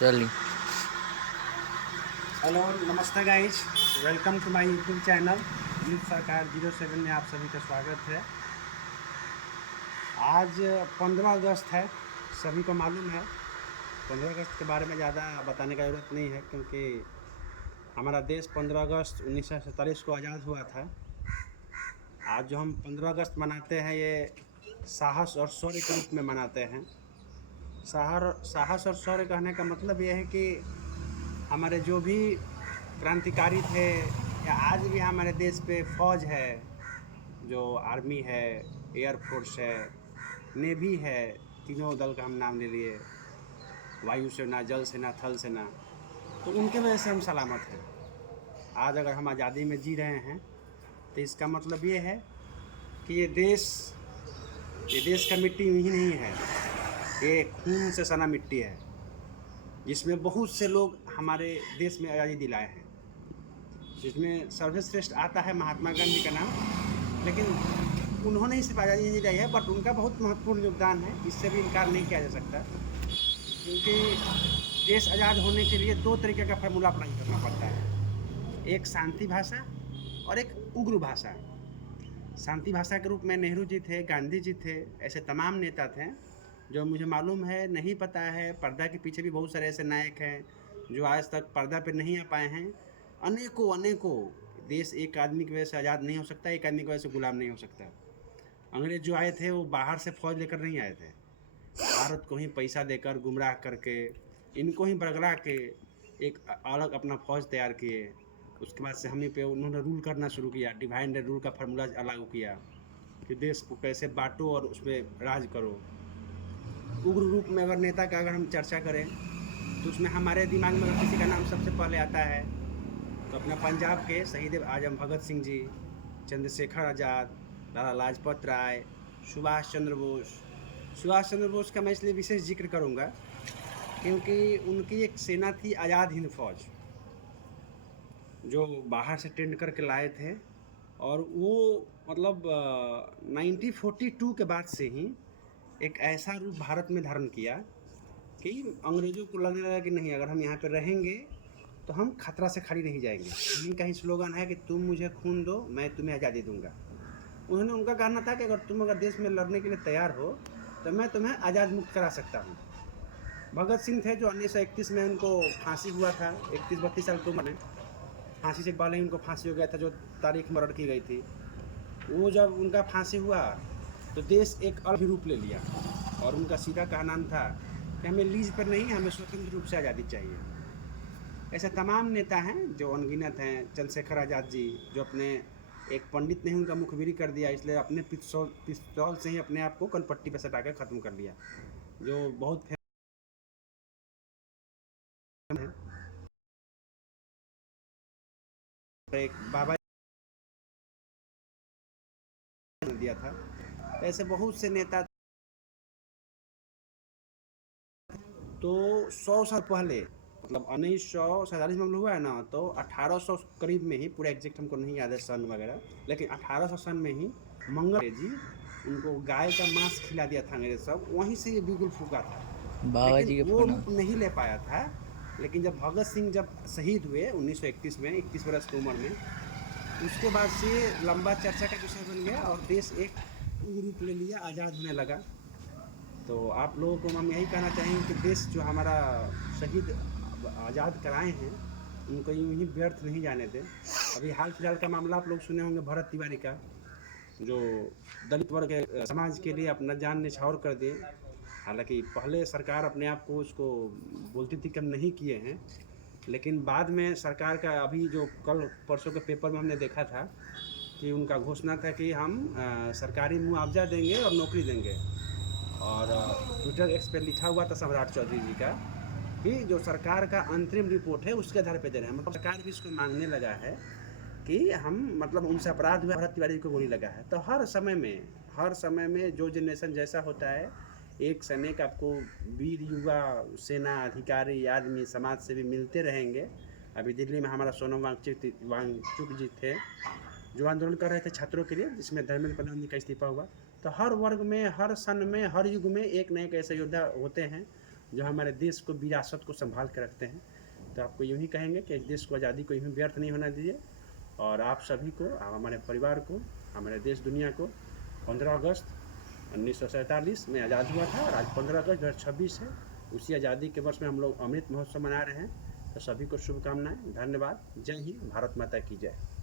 चलिए। हेलो नमस्ते guys, welcome to my YouTube channel youth Sarkar 07 में आप सभी का स्वागत है। आज 15 अगस्त है, सभी को मालूम है। 15 अगस्त के बारे में ज़्यादा बताने का ज़रूरत नहीं है, क्योंकि हमारा देश 15 अगस्त 1947 को आज़ाद हुआ था। आज जो हम 15 अगस्त मनाते हैं, ये साहस और शौर्य के रूप में मनाते हैं। साहस और शौर्य कहने का मतलब ये है कि हमारे जो भी क्रांतिकारी थे या आज भी हमारे देश पे फ़ौज है, जो आर्मी है, एयरफोर्स है, नेवी है, तीनों दल का हम नाम ले लिए, वायुसेना, जल सेना, थल सेना, तो उनके वजह से हम सलामत हैं। आज अगर हम आज़ादी में जी रहे हैं तो इसका मतलब ये है कि ये देश का मिट्टी ही नहीं है, ये खून से सना मिट्टी है, जिसमें बहुत से लोग हमारे देश में आज़ादी दिलाए हैं। जिसमें सर्वश्रेष्ठ आता है महात्मा गांधी का नाम, लेकिन उन्होंने ही सिर्फ आज़ादी नहीं दिलाई है, बट उनका बहुत महत्वपूर्ण योगदान है, इससे भी इनकार नहीं किया जा सकता। क्योंकि देश आज़ाद होने के लिए दो तरीके का फार्मूला अप्लाई करना पड़ता है, एक शांति भाषा और एक उग्र भाषा। शांति भाषा के रूप में नेहरू जी थे, गांधी जी थे, ऐसे तमाम नेता थे जो मुझे मालूम है, नहीं पता है, पर्दा के पीछे भी बहुत सारे ऐसे नायक हैं जो आज तक पर्दा पर नहीं आ पाए हैं। अनेकों देश एक आदमी की वजह से आज़ाद नहीं हो सकता, एक आदमी की वजह से गुलाम नहीं हो सकता। अंग्रेज जो आए थे वो बाहर से फौज लेकर नहीं आए थे, भारत को ही पैसा देकर गुमराह करके, इनको ही बरगला के एक अलग अपना फौज तैयार किए। उसके बाद से हमें पे उन्होंने रूल करना शुरू किया, डिवाइड एंड रूल का फार्मूला लागू किया कि देश को कैसे बांटो और उसमें राज करो। उग्र रूप में अगर नेता का अगर हम चर्चा करें तो उसमें हमारे दिमाग में अगर किसी का नाम सबसे पहले आता है तो अपना पंजाब के शहीद आजम भगत सिंह जी, चंद्रशेखर आज़ाद, लाला लाजपत राय, सुभाष चंद्र बोस। सुभाष चंद्र बोस का मैं इसलिए विशेष जिक्र करूंगा क्योंकि उनकी एक सेना थी आज़ाद हिंद फौज, जो बाहर से ट्रेंड करके लाए थे। और वो मतलब 1942 के बाद से ही एक ऐसा रूप भारत में धारण किया कि अंग्रेज़ों को लगने लगा कि नहीं, अगर हम यहाँ पर रहेंगे तो हम खतरा से खाली नहीं जाएंगे। इनका ही स्लोगन है कि तुम मुझे खून दो, मैं तुम्हें आज़ादी दूंगा। उन्होंने उनका कहना था कि अगर तुम अगर देश में लड़ने के लिए तैयार हो तो मैं तुम्हें आज़ाद मुक्त करा सकता हूँ। भगत सिंह थे जो 1931 में उनको फांसी हुआ था, 31-32 साल की उम्र में। फांसी से पहले ही उनको फांसी हो गया था, जो तारीख मुकर्रर की गई थी। वो जब उनका फांसी हुआ तो देश एक अलग रूप ले लिया और उनका सीधा कहना था कि हमें लीज पर नहीं, हमें स्वतंत्र रूप से आज़ादी चाहिए। ऐसे तमाम नेता हैं जो अनगिनत हैं। चंद्रशेखर आज़ाद जी, जो अपने एक पंडित ने ही उनका मुखबिरी कर दिया, इसलिए अपने पिस्तौल से ही अपने आप को कनपट्टी पर सटा कर ख़त्म कर लिया, जो बहुत फेमस है। एक बाबा ने दिया था। ऐसे बहुत से नेता, तो 100 साल पहले, मतलब 1947 में हम लोग हुआ है ना, तो 1800 करीब में ही, पूरा एग्जैक्ट हमको नहीं याद है सन वगैरह, लेकिन 1800 सन में ही मंगल जी उनको गाय का मांस खिला दिया था अंग्रेज सब, वहीं से ये बिल्कुल फूका था। बाबा लेकिन जी के वो फोन आ। रूप नहीं ले पाया था। लेकिन जब भगत सिंह जब शहीद हुए 1931 में, 21 वर्ष की उम्र में, उसके बाद से लंबा चर्चा का विषय बन गया और देश एक रूप ले लिया, आज़ाद होने लगा। तो आप लोगों को हम यही कहना चाहेंगे कि देश जो हमारा शहीद आज़ाद कराए हैं, उनको यूँ ही व्यर्थ नहीं जाने दें। अभी हाल फिलहाल का मामला आप लोग सुने होंगे, भरत तिवारी का, जो दलित वर्ग के समाज के लिए अपना जान न्यौछावर कर दिए। हालांकि पहले सरकार अपने आप को उसको बोलती थी कि हम नहीं किए हैं, लेकिन बाद में सरकार का, अभी जो कल परसों के पेपर में हमने देखा था कि उनका घोषणा था कि हम सरकारी मुआवजा देंगे और नौकरी देंगे। और ट्विटर एक्स पे लिखा हुआ था सम्राट चौधरी जी का कि जो सरकार का अंतरिम रिपोर्ट है उसके आधार पर दे रहे हैं। मतलब सरकार भी इसको मांगने लगा है कि हम, मतलब उनसे अपराध हुआ, भरत तिवारी को गोली लगा है। तो हर समय में जो जनरेशन जैसा होता है, एक से एक आपको वीर युवा सेना अधिकारी आदमी समाज से भी मिलते रहेंगे। अभी दिल्ली में हमारा सोनम वांगचुक जी थे, जो आंदोलन कर रहे थे छात्रों के लिए, जिसमें धर्मेंद्र प्रधान जी का इस्तीफा हुआ। तो हर वर्ग में, हर सन में, हर युग में एक न एक ऐसे योद्धा होते हैं जो हमारे देश को विरासत को संभाल के रखते हैं। तो आपको यूँ ही कहेंगे कि इस देश को आज़ादी को यूँ व्यर्थ नहीं होना दीजिए। और आप सभी को, हमारे परिवार को, हमारे देश दुनिया को 15 अगस्त 1947 में आज़ाद हुआ था और आज 15 अगस्त 2026 है। उसी आज़ादी के वर्ष में हम लोग अमृत महोत्सव मना रहे हैं। तो सभी को शुभकामनाएं, धन्यवाद। जय हिंद, भारत माता की जय।